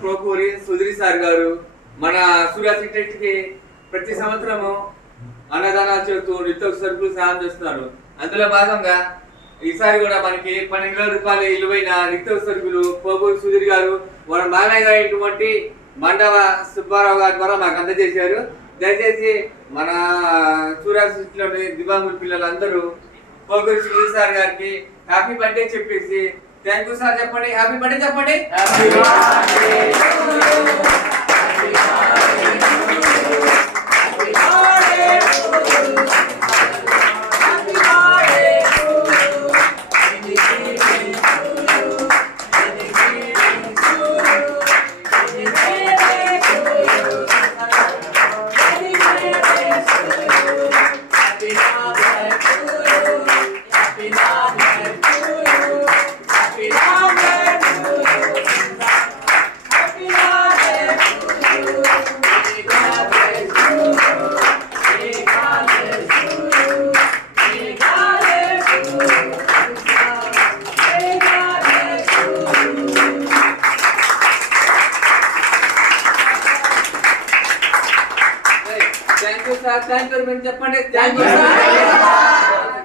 ప్రోకూరి సుధీర్ సార్ గారు మన సూర్య సెక్రటరీకి ప్రతి సంవత్సరము అన్నదానాలు చేస్తూ నిత్య సరుకులు సాయం చేస్తున్నారు. అందులో భాగంగా ఈసారి కూడా మనకి 12,000 రూపాయల విలువైన నిత్య సరుకులు ప్రోకూరి సుధీర్ గారు మన మానయ్య అయినటువంటి మండవ సుబ్బారావు గారి ద్వారా మాకు అందజేశారు. దయచేసి మన సూర్య సెక్రటరీలోని దివ్యాంగుల పిల్లలందరూ ప్రోకూరి సుధీర్ సార్ గారికి హ్యాపీ బర్త్డే చెప్పేసి థ్యాంక్ యూ సార్ చెప్పండి. హ్యాపీ బర్త్డే చెప్పండి. Thank you sir. Thank you చెప్పండి. Thank you sir.